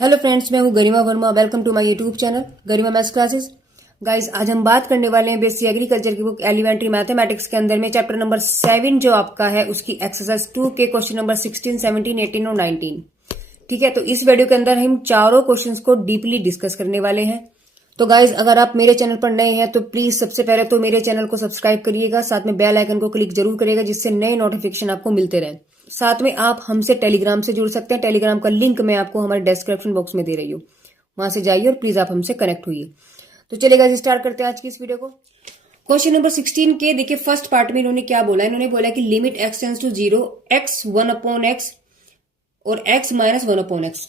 Hello friends, मैं हूँ Garima Verma. Welcome to my YouTube channel Garima maths classes. Guys, आज हम बात करने वाले हैं बेसिक एग्रीकल्चर की बुक एलिमेंट्री मैथमेटिक्स के अंदर में चैप्टर नंबर 7 जो आपका है उसकी एक्सरसाइज 2 के क्वेश्चन नंबर 16, 17, 18 और 19। ठीक है, तो इस वीडियो के अंदर हम चारों क्वेश्चंस को डीपली डिस्कस करने वाले हैं। तो गाइज, अगर आप मेरे चैनल पर नए हैं तो प्लीज सबसे पहले तो मेरे चैनल को सब्सक्राइब करिएगा, साथ में बेल आइकन को क्लिक जरूर करिएगा जिससे नए नोटिफिकेशन आपको मिलते रहे। साथ में आप हमसे टेलीग्राम से जुड़ सकते हैं। टेलीग्राम का लिंक मैं आपको हमारे डिस्क्रिप्शन बॉक्स में दे रही हूँ, वहां से जाइए और प्लीज आप हमसे कनेक्ट होइए। तो चलेगा, स्टार्ट करते हैं आज की इस वीडियो को। क्वेश्चन नंबर 16 के देखिए फर्स्ट पार्ट में इन्होंने क्या बोला, इन्होंने बोला कि limit x tends to 0 x 1/x और x माइनस 1/x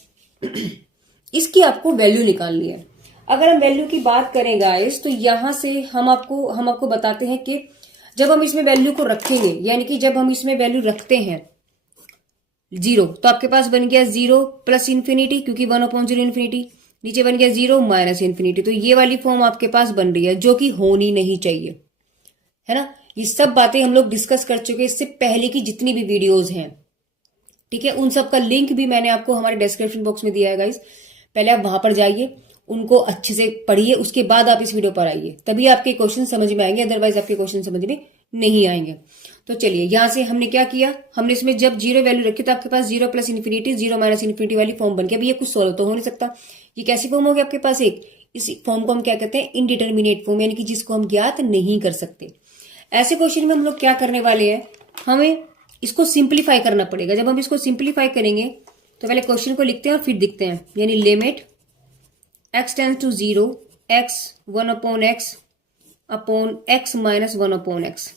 इसकी आपको वैल्यू निकालनी है। अगर हम वैल्यू की बात करें गाइस, तो यहां से हम आपको बताते हैं कि जब हम इसमें वैल्यू को रखेंगे, यानी कि जब हम इसमें वैल्यू रखते हैं 0, तो आपके पास बन गया 0 प्लस इन्फिनिटी, क्योंकि 1/0 इन्फिनिटी। नीचे बन गया 0 माइनस इन्फिनिटी। तो ये वाली फॉर्म आपके पास बन रही है जो कि होनी नहीं चाहिए, है ना। ये सब बातें हम लोग डिस्कस कर चुके इससे पहले की जितनी भी वीडियोज हैं। ठीक है, उन सब का लिंक भी मैंने आपको हमारे डिस्क्रिप्शन बॉक्स में दिया है गाइस। पहले आप वहां पर जाइए, उनको अच्छे से पढ़िए, उसके बाद आप इस वीडियो पर आइए, तभी आपके क्वेश्चन समझ में आएंगे, अदरवाइज आपके क्वेश्चन समझ में नहीं आएंगे। तो चलिए, यहां से हमने क्या किया, हमने इसमें जब 0 वैल्यू रखी तो आपके पास 0 प्लस इन्फिनिटी 0 माइनस इन्फिनिटी वाली फॉर्म बन गया। अभी ये कुछ सोल्व तो हो नहीं सकता, ये कैसी फॉर्म होगी आपके पास, एक इस फॉर्म को हम क्या कहते हैं, इनडिटर्मिनेट फॉर्म, यानी कि जिसको हम ज्ञात नहीं कर सकते। ऐसे क्वेश्चन में हम लोग क्या करने वाले हैं, हमें इसको सिंप्लीफाई करना पड़ेगा। जब हम इसको सिंप्लीफाई करेंगे तो पहले क्वेश्चन को लिखते हैं और फिर दिखते हैं, यानी limit x tends to 0 x 1/x upon x minus 1/x।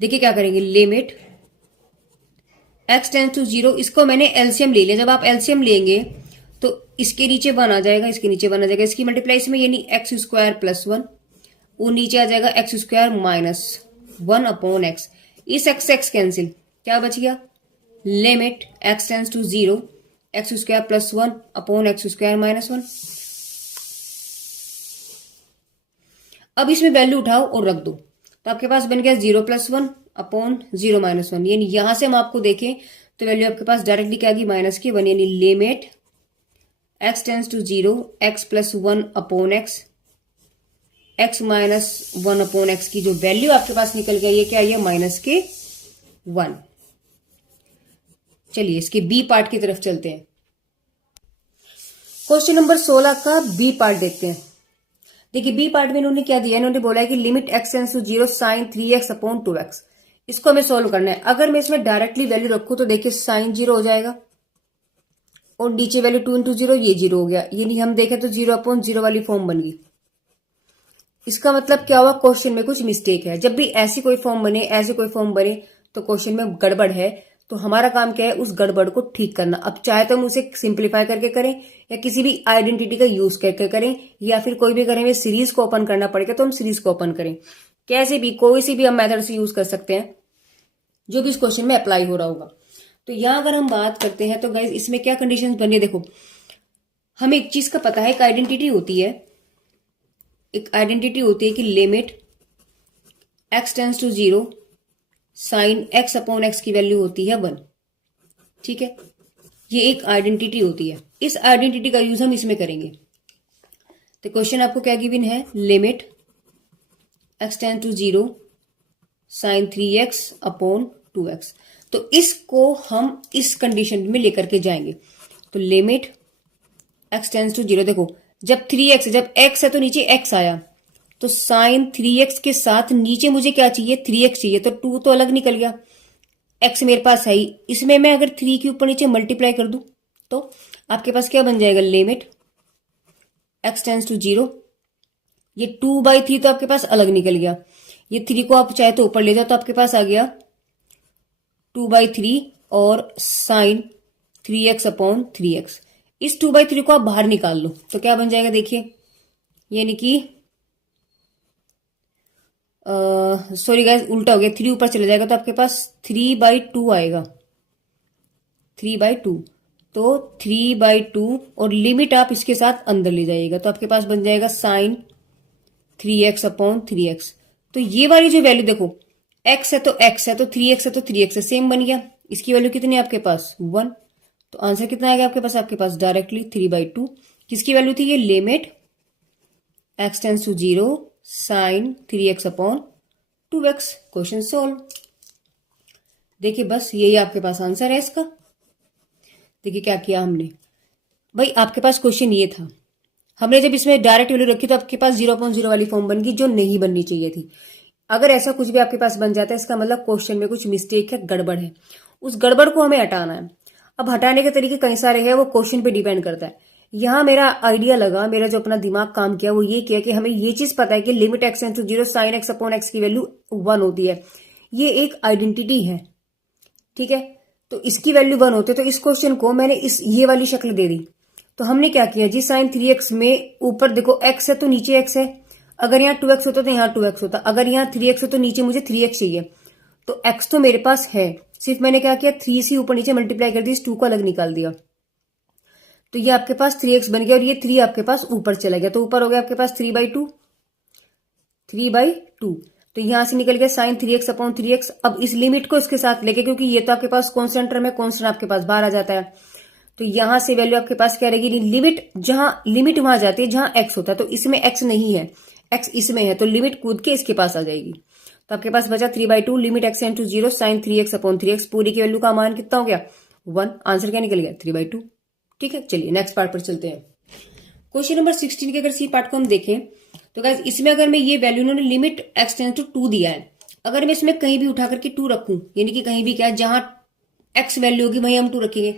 देखिए क्या करेंगे, लिमिट x टेंस टू 0, इसको मैंने एलसीएम ले लिया। जब आप एलसीएम लेंगे तो इसके नीचे 1 आ जाएगा, इसके नीचे 1 आ जाएगा, इसकी मल्टीप्लाई इसमें, यानी x² प्लस 1, वो नीचे आ जाएगा x² माइनस 1/x। इस x कैंसिल, क्या बच गया, limit x tends to 0 x² plus 1 upon x² minus 1। अब इसमें वैल्यू उठाओ और रख दो, तो आपके पास बन गया 0 प्लस 1 अपॉन 0 माइनस 1। यानी यहां से हम आपको देखें तो वैल्यू आपके पास डायरेक्टली क्या आ गई, माइनस की 1, यानी limit x tends to 0 x plus 1 upon x minus 1/x की जो वैल्यू आपके पास निकल गई है, क्या है, माइनस के 1। चलिए इसके बी पार्ट की तरफ चलते हैं। क्वेश्चन नंबर 16 का बी पार्ट देखते हैं। देखिए बी पार्ट में इन्होंने क्या दिया, इन्होंने बोला है कि limit x tends to 0 sine 3x upon 2x। इसको हमें सोल्व करना है। अगर मैं इसमें डायरेक्टली वैल्यू रखूं तो देखिए साइन 0 हो जाएगा और नीचे वैल्यू 2 इंटू 0, ये 0 हो गया, यानी हम देखें तो 0/0 वाली फॉर्म बन गई। इसका मतलब क्या हुआ, क्वेश्चन में कुछ मिस्टेक है। जब भी ऐसी कोई फॉर्म बने, ऐसी कोई फॉर्म बने तो क्वेश्चन में गड़बड़ है। तो हमारा काम क्या है, उस गड़बड़ को ठीक करना। अब चाहे तो हम उसे सिंप्लीफाई करके करें या किसी भी आइडेंटिटी का यूज करके करें, या फिर कोई भी अगर हमें सीरीज को ओपन करना पड़ेगा तो हम सीरीज को ओपन करें। कैसे भी, कोई सी भी हम मेथड से यूज कर सकते हैं जो भी इस क्वेश्चन में अप्लाई हो रहा होगा। तो यहां अगर हम बात करते हैं तो गाइज इसमें क्या कंडीशन बनी है, देखो हमें एक चीज का पता है, एक आइडेंटिटी होती है, एक आइडेंटिटी होती है कि limit x tends to 0 sine x upon x की वैल्यू होती है 1। ठीक है, ये एक आइडेंटिटी होती है। इस आइडेंटिटी का यूज हम इसमें करेंगे। तो क्वेश्चन आपको क्या गिवन है, limit x tends to 0 sine 3x upon 2x। तो इसको हम इस कंडीशन में लेकर के जाएंगे। तो लिमिट x टेंस टू 0, देखो जब 3x, जब x है तो नीचे x आया, तो साइन 3x के साथ नीचे मुझे क्या चाहिए, 3x चाहिए, तो 2 तो अलग निकल गया, x मेरे पास है ही। इसमें मैं अगर 3 के ऊपर नीचे मल्टीप्लाई कर दूं तो आपके पास क्या बन जाएगा, लिमिट x टेंस टू 0, ये 2/3 तो आपके पास अलग निकल गया, ये 3 को आप चाहे तो ऊपर ले जाओ तो आपके पास आ गया 2/3 और साइन 3x अपॉन 3x। इस 2/3 को आप बाहर निकाल लो तो क्या बन जाएगा, देखिए, यानी कि सॉरी गाइस, उल्टा हो गया, 3 ऊपर चले जाएगा तो आपके पास 3/2 आएगा, 3/2। तो 3/2 और लिमिट आप इसके साथ अंदर ले जाइएगा तो आपके पास बन जाएगा साइन 3x अपॉन 3x। तो ये वाली जो वैल्यू देखो, x है तो x है, तो 3x है तो 3x है, सेम बन गया। इसकी वैल्यू कितनी है आपके पास, 1। तो आंसर कितना आएगा आपके पास डायरेक्टली 3/2। किसकी वैल्यू थी ये? Limit x tends to 0 sine 3x upon 2x। Question solve. देखिए बस यही आपके पास आंसर है इसका। देखिए क्या किया हमने भाई, आपके पास क्वेश्चन ये था, हमने जब इसमें डायरेक्ट वैल्यू रखी तो आपके पास 0/0 वाली फॉर्म बन गई जो नहीं बननी चाहिए थी। अगर ऐसा कुछ भी आपके पास बन जाता है इसका मतलब क्वेश्चन में कुछ मिस्टेक है, गड़बड़ है। उस गड़बड़ को हमें हटाना है। अब हटाने के तरीके कई सारे हैं, वो क्वेश्चन पे डिपेंड करता है। यहाँ मेरा आइडिया लगा, मेरा जो अपना दिमाग काम किया वो ये किया कि हमें ये चीज पता है कि limit x tends to 0 sine x upon x की वैल्यू 1 होती है। ये एक आइडेंटिटी है, ठीक है। तो इसकी वैल्यू 1 होती है, तो इस क्वेश्चन को मैंने ये वाली शक्ल दे दी। तो हमने क्या किया जी, साइन 3x में ऊपर देखो x है तो नीचे x है। अगर यहाँ 2x होता तो यहाँ 2x होता। अगर यहाँ 3x हो तो नीचे मुझे 3x चाहिए। तो x तो मेरे पास है, सिर्फ मैंने क्या किया 3 से ऊपर नीचे मल्टीप्लाई कर दी, इस 2 को अलग निकाल दिया। तो ये आपके पास 3x बन गया और ये 3 आपके पास ऊपर चला गया। तो ऊपर हो गया आपके पास 3/2। तो यहां से निकल गया साइन 3x अपॉन 3x। अब इस लिमिट को इसके साथ लेके, क्योंकि ये तो आपके पास कॉन्स्टेंट टर्म है, कॉन्स्टेंट आपके पास बाहर आ जाता है। तो यहां से वैल्यू आपके पास क्या रहेगी? लिमिट वहां जाती है जहां x होता है। तो इसमें x नहीं है, x इसमें है, तो लिमिट कूद के इसके पास आ जाएगी। तो आपके पास बचा 3/2 limit x tends to 0 sine 3x upon 3x। पूरी की वैल्यू का मान कितना हो गया? 1। आंसर क्या निकल गया? 3/2। ठीक है, चलिए नेक्स्ट पार्ट पर चलते हैं। क्वेश्चन नंबर 16 के अगर सी पार्ट को हम देखें तो गाइस इसमें अगर मैं ये वैल्यू इन्होंने लिमिट x टेंस टू 2 दिया है, अगर मैं इसमें कहीं भी उठा करके 2 रखूं, यानी कि कहीं भी क्या, जहां x वैल्यू होगी वहीं हम 2 रखेंगे,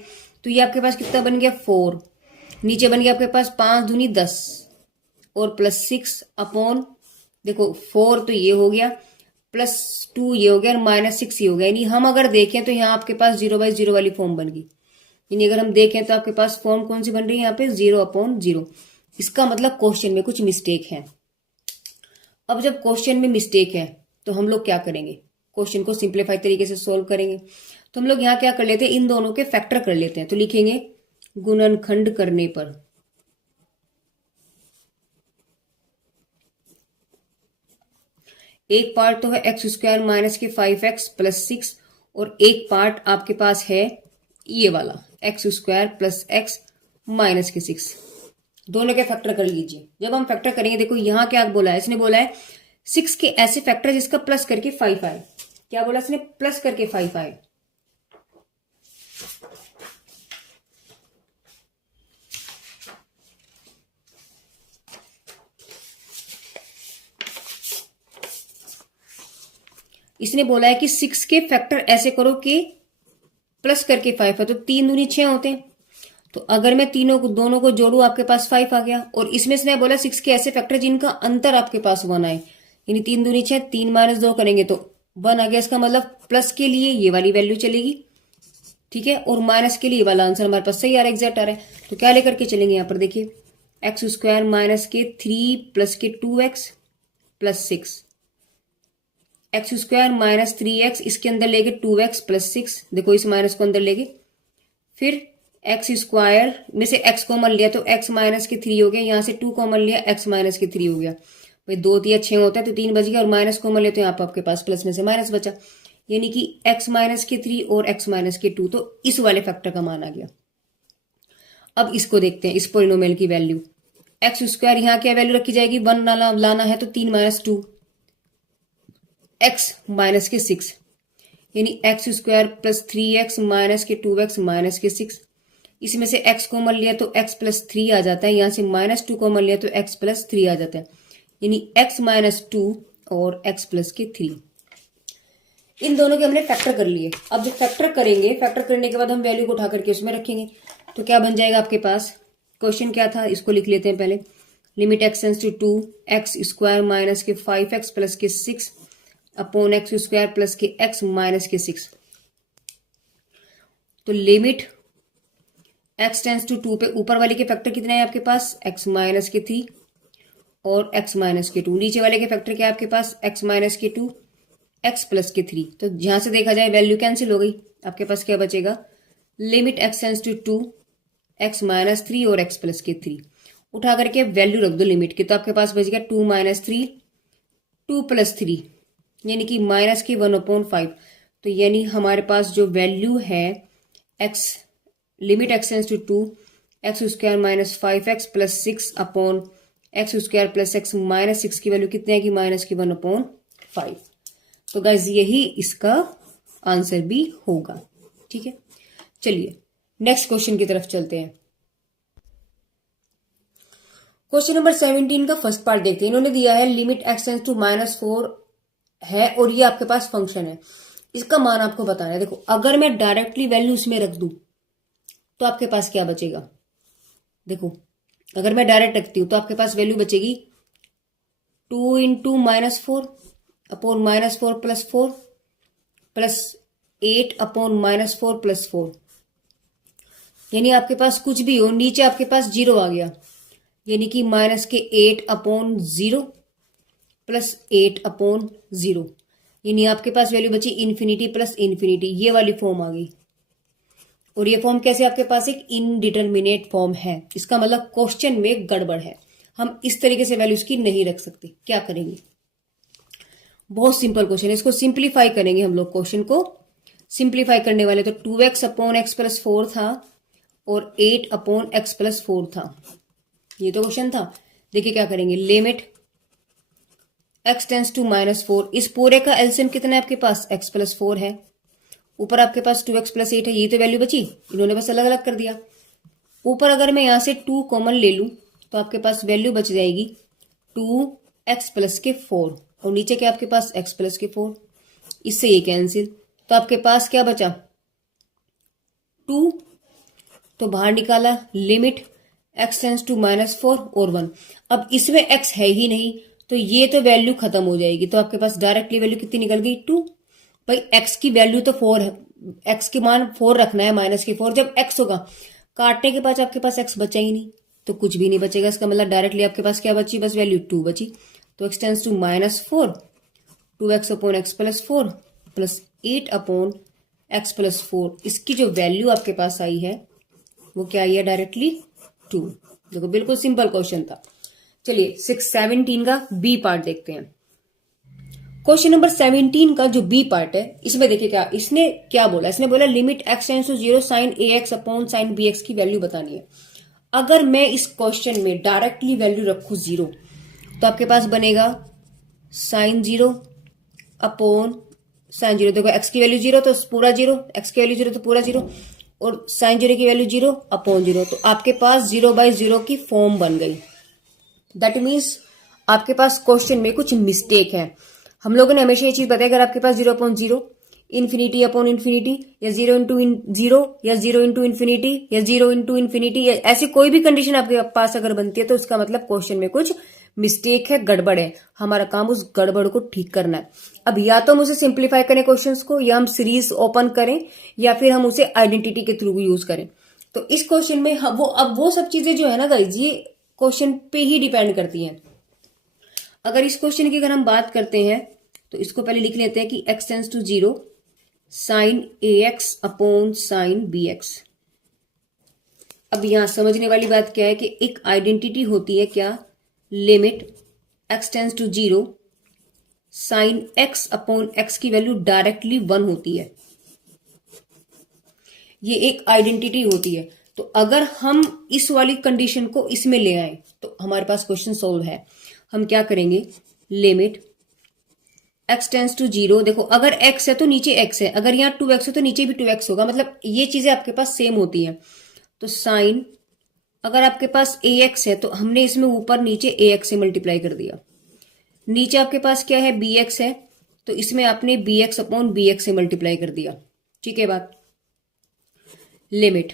तो ये आपके पास कितना बन गया? 4। नीचे बन गया आपके पास 5 दूनी 10 और प्लस 6 अपॉन, देखो 4 तो ये हो गया, प्लस 2 ये हो गया और माइनस 6 ये हो गया। यानी हम अगर देखें तो यहाँ आपके पास 0/0 वाली फॉर्म बन गई। यानी अगर हम देखें तो आपके पास फॉर्म कौन सी बन रही है यहाँ पे? 0/0। इसका मतलब क्वेश्चन में कुछ मिस्टेक है। अब जब क्वेश्चन में मिस्टेक है तो हम लोग क्या करेंगे? क्वेश्चन को सिंप्लीफाई तरीके से सोल्व करेंगे। तो हम लोग यहाँ क्या कर लेते हैं, इन दोनों के फैक्टर कर लेते हैं। तो लिखेंगे गुणनखंड करने पर एक पार्ट तो है x² माइनस के 5x प्लस 6 और एक पार्ट आपके पास है ये वाला x² प्लस x माइनस के 6। दोनों के फैक्टर कर लीजिए। जब हम फैक्टर करेंगे, देखो यहां क्या बोला है, इसने बोला है 6 के ऐसे फैक्टर जिसका प्लस करके 5 आए। क्या बोला इसने? प्लस करके 5 आए। इसने बोला है कि 6 के फैक्टर ऐसे करो कि प्लस करके 5 है, तो 3 दूनी 6 होते हैं। तो अगर मैं दोनों को जोड़ू आपके पास 5 आ गया। और इसमें इसने बोला 6 के ऐसे फैक्टर जिनका अंतर आपके पास 1 आए, यानी 3 दूनी 6, 3 माइनस 2 करेंगे तो 1 आ गया। इसका मतलब प्लस के लिए ये वाली वैल्यू चलेगी, ठीक है, और माइनस के लिए वाला आंसर हमारे पास सही आ रहा है, एग्जैक्ट आ रहा है। तो क्या लेकर के चलेंगे यहाँ पर? देखिए x² माइनस के 3 प्लस के 2x plus 6, x² minus 3x, इसके अंदर लेके 2x प्लस 6, देखो इस माइनस को अंदर लेके, फिर x² में से x कॉमन लिया तो x माइनस के 3 हो गया, यहां से 2 कॉमन लिया x माइनस के 3 हो गया। भाई 2 3 6 होता है तो 3 बच गया, और माइनस कॉमन लिया तो यहाँ पर आपके पास प्लस में से माइनस बचा, यानी कि x माइनस के 3 और x माइनस के 2, तो इस वाले फैक्टर का मान आ गया। अब इसको देखते हैं, इस पोलिनोमियल की वैल्यू x², यहाँ क्या वैल्यू रखी जाएगी? 1 लाना है तो 3 माइनस 2 x माइनस के 6, यानी x² प्लस 3x माइनस के 2x माइनस के 6। इसमें से x कॉमन लिया तो x प्लस 3 आ जाता है, यहां से माइनस 2 कॉमन लिया तो x प्लस 3 आ जाता है, यानी x माइनस 2 और x प्लस के 3। इन दोनों के हमने फैक्टर कर लिए। अब जब फैक्टर करेंगे, फैक्टर करने के बाद हम वैल्यू को उठा करके उसमें रखेंगे, तो क्या बन जाएगा आपके पास? क्वेश्चन क्या था इसको लिख लेते हैं पहले। Limit x tends to 2 x² minus के 5x प्लस के 6 अपॉन x² प्लस के x माइनस के 6। तो लिमिट x टेंस टू 2 पे ऊपर वाले के फैक्टर कितने हैं आपके पास? x माइनस के 3 और x माइनस के 2। नीचे वाले के फैक्टर क्या है आपके पास? x माइनस के 2 x प्लस के 3। तो जहां से देखा जाए वैल्यू कैंसिल हो गई, आपके पास क्या बचेगा? Limit x tends to 2 x minus 3 और x प्लस के 3। उठा करके वैल्यू रख दो लिमिट की, तो आपके पास बच गया 2 माइनस 3 2 प्लस 3, यानी कि माइनस के 1/5। तो यानी हमारे पास जो वैल्यू है x limit x tends to 2 x square minus 5x plus 6 upon x square plus x minus 6 की वैल्यू कितने आएगी, माइनस की 1/5। तो गाइज यही इसका आंसर भी होगा। ठीक है, चलिए नेक्स्ट क्वेश्चन की तरफ चलते हैं। क्वेश्चन नंबर 17 का फर्स्ट पार्ट देखते हैं। इन्होंने दिया है लिमिट एक्स टेंस टू -4 है और ये आपके पास फंक्शन है, इसका मान आपको बताना है। देखो अगर मैं डायरेक्टली वैल्यू इसमें रख दूं तो आपके पास क्या बचेगा, देखो अगर मैं डायरेक्ट रखती हूं तो आपके पास वैल्यू बचेगी 2 into -4 upon -4 plus 4 plus 8 upon -4 plus 4, यानी आपके पास कुछ भी हो नीचे आपके पास 0 आ गया, यानी कि माइनस के 8 अपॉन 0 प्लस 8 अपॉन 0, यानी आपके पास वैल्यू बची इन्फिनिटी प्लस इन्फिनिटी, ये वाली फॉर्म आ गई। और ये फॉर्म कैसे आपके पास एक इनडिटर्मिनेट फॉर्म है, इसका मतलब क्वेश्चन में गड़बड़ है, हम इस तरीके से वैल्यूज की नहीं रख सकते। क्या करेंगे, बहुत सिंपल क्वेश्चन है, इसको सिंप्लीफाई करेंगे हम लोग। क्वेश्चन को सिंप्लीफाई करने वाले तो 2x अपॉन एक्स प्लस 4 था और 8 अपॉन एक्स प्लस 4 था, ये तो क्वेश्चन था। देखिए क्या करेंगे, लिमिट x टेंस टू -4, इस पूरे का एलसीएम कितना है आपके पास, x प्लस 4 है, ऊपर आपके पास 2x प्लस 8 है, ये तो वैल्यू बची, इन्होंने बस अलग अलग कर दिया। ऊपर अगर मैं यहां से 2 कॉमन ले लूं तो आपके पास वैल्यू बच जाएगी 2x प्लस के 4 और नीचे क्या आपके पास x प्लस के 4, इससे ये कैंसिल, तो आपके पास क्या बचा 2, तो बाहर निकाला लिमिट x टेंस टू -4 और 1। अब इसमें x है ही नहीं तो ये तो वैल्यू खत्म हो जाएगी, तो आपके पास डायरेक्टली वैल्यू कितनी निकल गई 2। भाई x की वैल्यू तो 4 है, x की मान 4 रखना है माइनस की 4, जब x होगा काटने के बाद आपके पास x बचा ही नहीं तो कुछ भी नहीं बचेगा, इसका मतलब डायरेक्टली आपके पास क्या बची, बस वैल्यू 2 बची। तो x tends to -4 2x upon x plus 4 plus 8 upon x plus 4, इसकी जो वैल्यू आपके पास आई है वो क्या आई है, डायरेक्टली 2। देखो बिल्कुल सिंपल क्वेश्चन था। चलिए 17 का बी पार्ट देखते हैं। क्वेश्चन नंबर 17 का जो बी पार्ट है इसमें देखिए क्या इसने क्या बोला, इसने बोला limit x tends to 0 sine ax upon sine bx की वैल्यू बतानी है। अगर मैं इस क्वेश्चन में डायरेक्टली वैल्यू रखूं 0 तो आपके पास बनेगा साइन 0 अपॉन साइन 0, देखो x की वैल्यू 0 तो पूरा 0, x की वैल्यू 0 तो पूरा 0 और साइन 0 की वैल्यू 0 अपॉन 0, तो आपके पास 0/0 की फॉर्म बन गई। दैट मीन्स आपके पास क्वेश्चन में कुछ मिस्टेक है। हम लोगों ने हमेशा ये चीज बताया, अगर आपके पास 0/0 इन्फिनिटी अपॉन इन्फिनिटी या 0 इंटू 0 या 0 इंटू इन्फिनिटी या 0 इंटू इन्फिनिटी या ऐसी कोई भी कंडीशन आपके पास अगर बनती है तो उसका मतलब क्वेश्चन में कुछ मिस्टेक है, गड़बड़ है, हमारा काम उस गड़बड़ को ठीक करना है। अब या तो हम उसे सिंप्लीफाई करें क्वेश्चंस को, या हम सीरीज ओपन करें, या फिर हम उसे आइडेंटिटी के थ्रू यूज करें। तो इस क्वेश्चन में अब वो सब चीजें जो है ना गाइज, ये क्वेश्चन पे ही डिपेंड करती हैं। अगर इस क्वेश्चन की अगर हम बात करते हैं तो इसको पहले लिख लेते हैं कि x tends to 0 sine ax upon sine bx। अब यहां समझने वाली बात क्या है कि एक आइडेंटिटी होती है क्या, limit x tends to 0 sine x upon x की वैल्यू डायरेक्टली 1 होती है, ये एक आइडेंटिटी होती है। तो अगर हम इस वाली कंडीशन को इसमें ले आए तो हमारे पास क्वेश्चन सोल्व है। हम क्या करेंगे, लिमिट x टेंस टू 0, देखो अगर x है तो नीचे x है, अगर यहाँ 2x है तो नीचे भी 2x होगा, मतलब ये चीजें आपके पास सेम होती हैं। तो साइन अगर आपके पास ax है तो हमने इसमें ऊपर नीचे ax से मल्टीप्लाई कर दिया, नीचे आपके पास क्या है bx है तो इसमें आपने bx अपॉन bx से मल्टीप्लाई कर दिया। ठीक है बात, लिमिट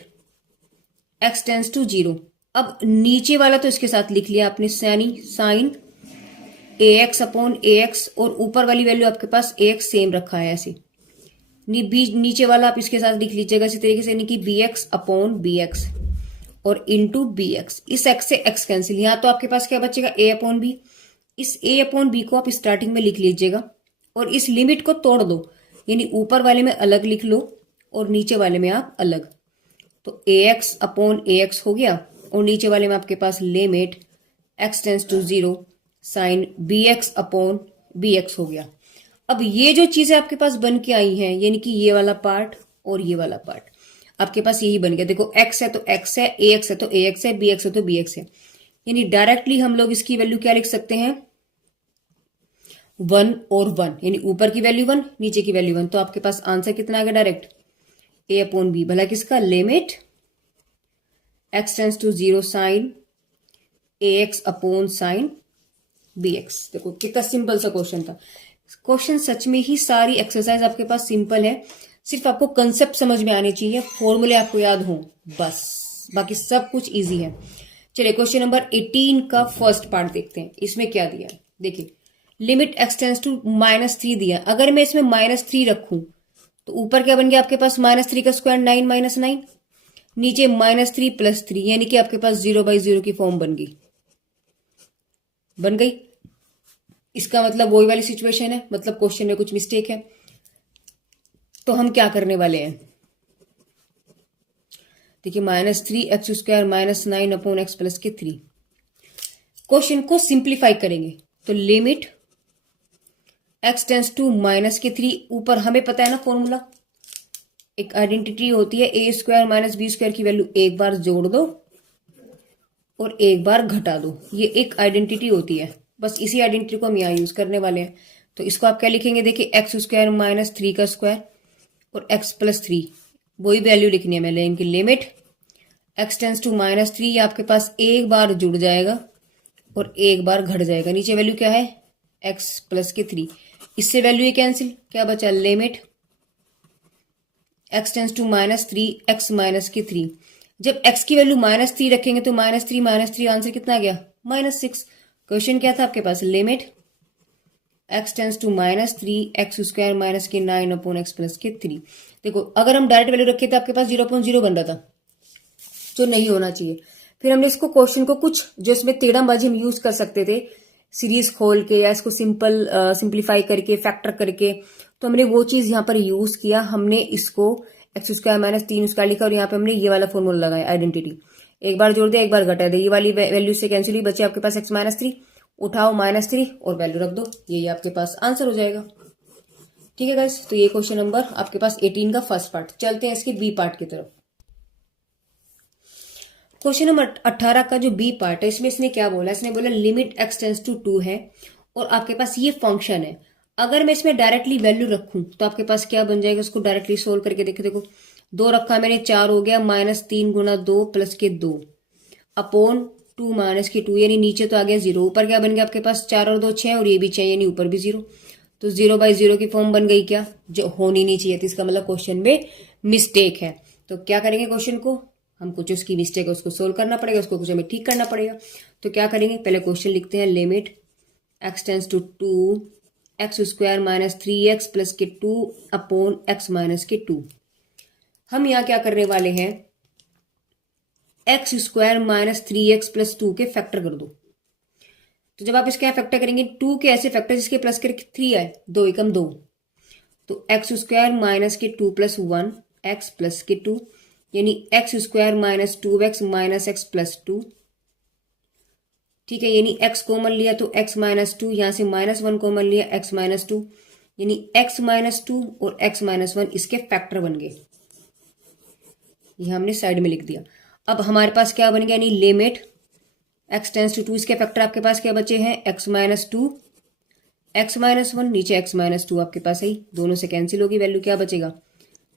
x टेंस टू 0, अब नीचे वाला तो इसके साथ लिख लिया आपने साइन ax अपॉन ax और ऊपर वाली वैल्यू आपके पास ax सेम रखा है ऐसे, नीचे वाला आप इसके साथ लिख लीजिएगा इसी तरीके से, यानी कि bx अपॉन bx और इंटू bx, इस x से x कैंसिल, यहां तो आपके पास क्या बचेगा a अपॉन b, इस a अपॉन b को आप स्टार्टिंग में लिख लीजिएगा और इस लिमिट को तोड़ दो, यानी ऊपर वाले में अलग लिख लो और नीचे वाले में आप अलग, तो ax अपॉन ax हो गया और नीचे वाले में आपके पास limit x tends to 0 sine bx upon bx हो गया। अब ये जो चीजें आपके पास बन के आई हैं, यानी कि ये वाला पार्ट और ये वाला पार्ट, आपके पास यही बन गया। देखो x है तो x है, ax है तो ax है, bx है तो bx है। यानी डायरेक्टली हम लोग इसकी वैल्यू क्या लिख सकते हैं, 1 और 1, यानी ऊपर की वैल्यू 1, नीचे की वैल्यू 1। तो आपके पास आंसर कितना आ गया डायरेक्ट, a अपॉन बी। भला किसका, limit x tends to 0 sine ax upon sine bx। देखो कितना सिंपल सा क्वेश्चन था। क्वेश्चन सच में ही सारी एक्सरसाइज आपके पास सिंपल है, सिर्फ आपको कंसेप्ट समझ में आने चाहिए, फॉर्मूले आपको याद हो बस, बाकी सब कुछ इजी है। चलिए क्वेश्चन नंबर 18 का फर्स्ट पार्ट देखते हैं। इसमें क्या दिया है, देखिए लिमिट x टेंस टू -3 दिया। अगर मैं इसमें -3 रखूं तो ऊपर क्या बन गया आपके पास, -3 का स्क्वायर 9 -9, नीचे -3 + 3, यानी कि आपके पास 0/0 की फॉर्म बन गई। इसका मतलब वही वाली सिचुएशन है, मतलब क्वेश्चन में कुछ मिस्टेक है। तो हम क्या करने वाले हैं, देखिए -3x² -9 अपॉन x + के 3। क्वेश्चन को सिंप्लीफाई करेंगे तो लिमिट x टेंस टू -3, ऊपर हमें पता है ना फॉर्मूला, एक आइडेंटिटी होती है a² - b² की वैल्यू एक बार जोड़ दो और एक बार घटा दो, ये एक आइडेंटिटी होती है। बस इसी आइडेंटिटी को हम यहाँ यूज करने वाले हैं। तो इसको आप क्या लिखेंगे, देखिए x² - 3 का स्क्वायर और x + 3, वही वैल्यू लिखनी है मैंने। इनकी लिमिट x टेंस टू -3, आपके पास एक बार जुड़ जाएगा और एक बार घट जाएगा। नीचे वैल्यू क्या है, x + के 3, इससे वैल्यू ये कैंसिल, क्या बचा, limit x tends to -3 x - के 3। जब x की वैल्यू -3 रखेंगे तो -3 आंसर कितना आ गया, -6। क्वेश्चन क्या था आपके पास, limit x tends to -3 x² - के 9 अपॉन x + के 3। देखो अगर हम डायरेक्ट वैल्यू रखे तो आपके पास 0/0 बन रहा था, जो नहीं होना चाहिए। फिर हमने इसको क्वेश्चन को कुछ जो इसमें टेढ़ाबाजी हम यूज कर सकते थे, सीरीज खोल के या इसको सिंप्लीफाई करके, फैक्टर करके, तो हमने वो चीज यहाँ पर यूज किया। हमने इसको x² - 3² लिखा और यहाँ पे हमने ये वाला फॉर्मूला लगाया, आइडेंटिटी, एक बार जोड़ दिया एक बार घटा दिया, ये वाली वैल्यू से कैंसिल हुई, बचे आपके पास x - 3, उठाओ -3 और वैल्यू रख दो, ये आपके पास आंसर हो जाएगा। ठीक है गाइस, तो ये क्वेश्चन नंबर आपके पास 18 का फर्स्ट पार्ट। चलते हैं इसके बी पार्ट की तरफ। क्वेश्चन नंबर 18 का जो बी पार्ट है, इसमें इसने क्या बोला, इसने बोला लिमिट x टेंस टू 2 है और आपके पास ये फंक्शन है। अगर मैं इसमें डायरेक्टली वैल्यू रखूं तो आपके पास क्या बन जाएगा, उसको डायरेक्टली सोल्व करके देखो 2 रखा मैंने, 4 हो गया, -3 × 2 + के 2 अपॉन 2 - के 2, यानी नीचे तो आ गया 0, ऊपर क्या बन गया आपके पास, 4 और 2 6 और ये भी 6, यानी ऊपर भी 0। तो 0/0 की फॉर्म बन गई, क्या जो होनी नहीं चाहिए थी। इसका मतलब क्वेश्चन में मिस्टेक है। तो क्या करेंगे, क्वेश्चन को हम कुछ उसकी मिस्टेक है उसको सोल्व करना पड़ेगा, उसको कुछ हमें ठीक करना पड़ेगा। तो क्या करेंगे, पहले क्वेश्चन लिखते हैं, limit x tends to 2 x² - 3x + के 2 अपॉन x - के 2। हम यहाँ क्या करने वाले हैं, x² - 3x + 2 के फैक्टर कर दो। तो जब आप इसके फैक्टर करेंगे, 2 के ऐसे फैक्टर जिसके प्लस के 3 आए, 2 एकम 2, तो x² - के 2 + 1 x + के 2, यानी x² - 2x - x + 2। ठीक है, यानी x कॉमन लिया तो x - 2, यहां से -1 कॉमन लिया x - 2, यानी x - 2 और x - 1 इसके फैक्टर बन गए। ये हमने साइड में लिख दिया। अब हमारे पास क्या बन गया, यानी लिमिट x टेंस टू 2, इसके फैक्टर आपके पास क्या बचे हैं, x - 2 x - 1, नीचे x - 2 आपके पास है, दोनों से कैंसिल होगी, वैल्यू क्या बचेगा,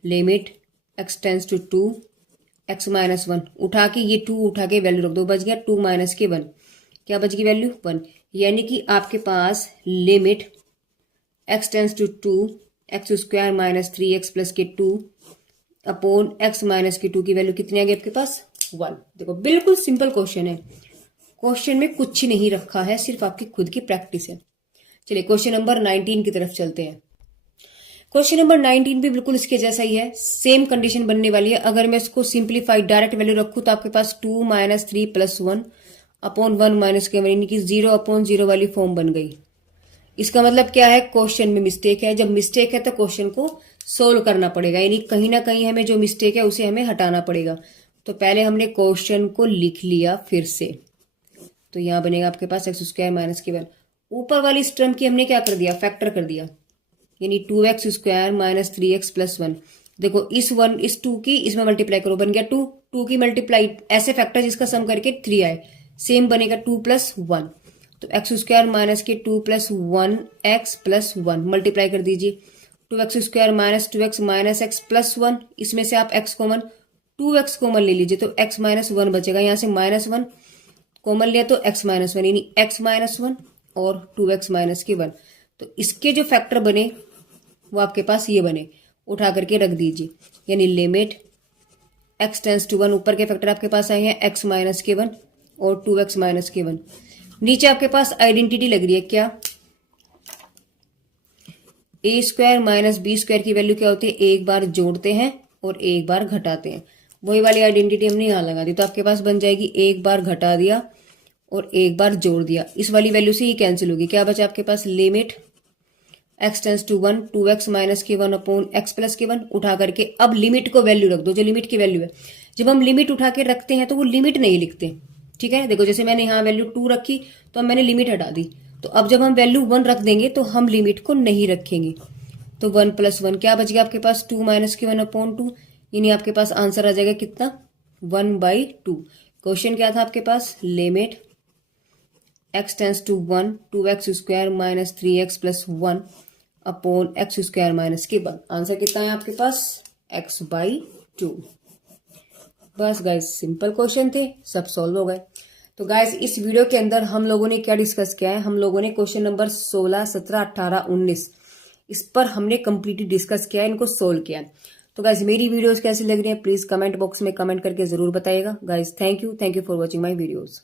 limit x tends to 2 x - 1, उठा के ये 2 उठा के वैल्यू रख दो, बच गया 2 - के 1, क्या बच गई वैल्यू 1। यानी कि आपके पास limit x tends to 2 x² - 3x + के 2 अपॉन x - के 2 की वैल्यू कितनी आ गई आपके पास, 1। देखो बिल्कुल सिंपल क्वेश्चन है, क्वेश्चन में कुछ नहीं रखा है, सिर्फ आपकी खुद की प्रैक्टिस है। चलिए क्वेश्चन नंबर 19 की तरफ चलते हैं। क्वेश्चन नंबर 19 भी बिल्कुल इसके जैसा ही है, सेम कंडीशन बनने वाली है। अगर मैं इसको सिंप्लीफाई डायरेक्ट वैल्यू रखूं तो आपके पास 2 - 3 + 1 अपॉन 1 - के 1, यानी कि 0/0 वाली फॉर्म बन गई। इसका मतलब क्या है, क्वेश्चन में मिस्टेक है। जब मिस्टेक है तो क्वेश्चन को सोल्व करना पड़ेगा, यानी कहीं ना कहीं हमें जो मिस्टेक है उसे हमें हटाना पड़ेगा। तो पहले हमने क्वेश्चन को लिख लिया फिर से, तो यहां बनेगा आपके पास x² - के 1, ऊपर वाली इस टर्म की हमने क्या कर दिया, फैक्टर कर दिया, यानी 2x² - 3x + 1, देखो इस 2 की इसमें मल्टीप्लाई करो, बन गया 2, 2 की मल्टीप्लाई ऐसे फैक्टर जिसका सम करके 3 आए, सेम बनेगा 2 + 1, तो एक्स स्क्वायर माइनस के 2 + 1 एक्स + 1 मल्टीप्लाई कर दीजिए, 2x square minus 2x minus x + 1, इसमें से आप x कॉमन 2x कॉमन ले लीजिए तो x - 1 बचेगा, यहाँ से -1 कॉमन लिया तो x - 1 यानी x - 1 और 2x माइनस के 1, तो इसके जो फैक्टर बने वो आपके पास ये बने, उठा करके रख दीजिए, यानी लिमिट x टेंस टू 1, ऊपर के फैक्टर आपके पास आए हैं x माइनस के 1 और 2x माइनस के 1, नीचे आपके पास आइडेंटिटी लग रही है क्या, ए स्क्वायर माइनस बी स्क्वायर की वैल्यू क्या होती है, एक बार जोड़ते हैं और एक बार घटाते हैं, वही वाली आइडेंटिटी हमने यहाँ लगा दी, तो आपके पास बन जाएगी एक बार घटा दिया और एक बार जोड़ दिया, इस वाली वैल्यू से ही कैंसिल होगी, क्या बचा आपके पास limit x tends to 1 2x minus के 1 अपॉन x प्लस के 1, उठा करके अब लिमिट को वैल्यू रख दो, जो लिमिट की वैल्यू है, जब हम लिमिट उठा के रखते हैं तो वो लिमिट नहीं लिखते, ठीक है, देखो जैसे मैंने यहाँ वैल्यू 2 रखी तो अब मैंने लिमिट हटा दी, तो अब जब हम वैल्यू 1 रख देंगे तो हम लिमिट को नहीं रखेंगे, तो 1 + 1 क्या बच गया आपके पास 2 माइनस के 1 अपॉन 2, यानी आपके पास आंसर आ जाएगा कितना 1/2। क्वेश्चन क्या था आपके पास, limit x tends to 1 2x square minus 3x + 1 upon x square minus के 1, आंसर कितना है आपके पास x/2। बस गाइस सिंपल क्वेश्चन थे, सब सॉल्व हो गए। तो गाइस इस वीडियो के अंदर हम लोगों ने क्या डिस्कस किया है, हम लोगों ने क्वेश्चन नंबर 16 17 18 19 इस पर हमने कंप्लीटली डिस्कस किया है, इनको सोल्व किया है। तो गाइस मेरी वीडियोस कैसी लग रही है प्लीज कमेंट बॉक्स में कमेंट करके जरूर बताइएगा। Guys thank you for watching my videos.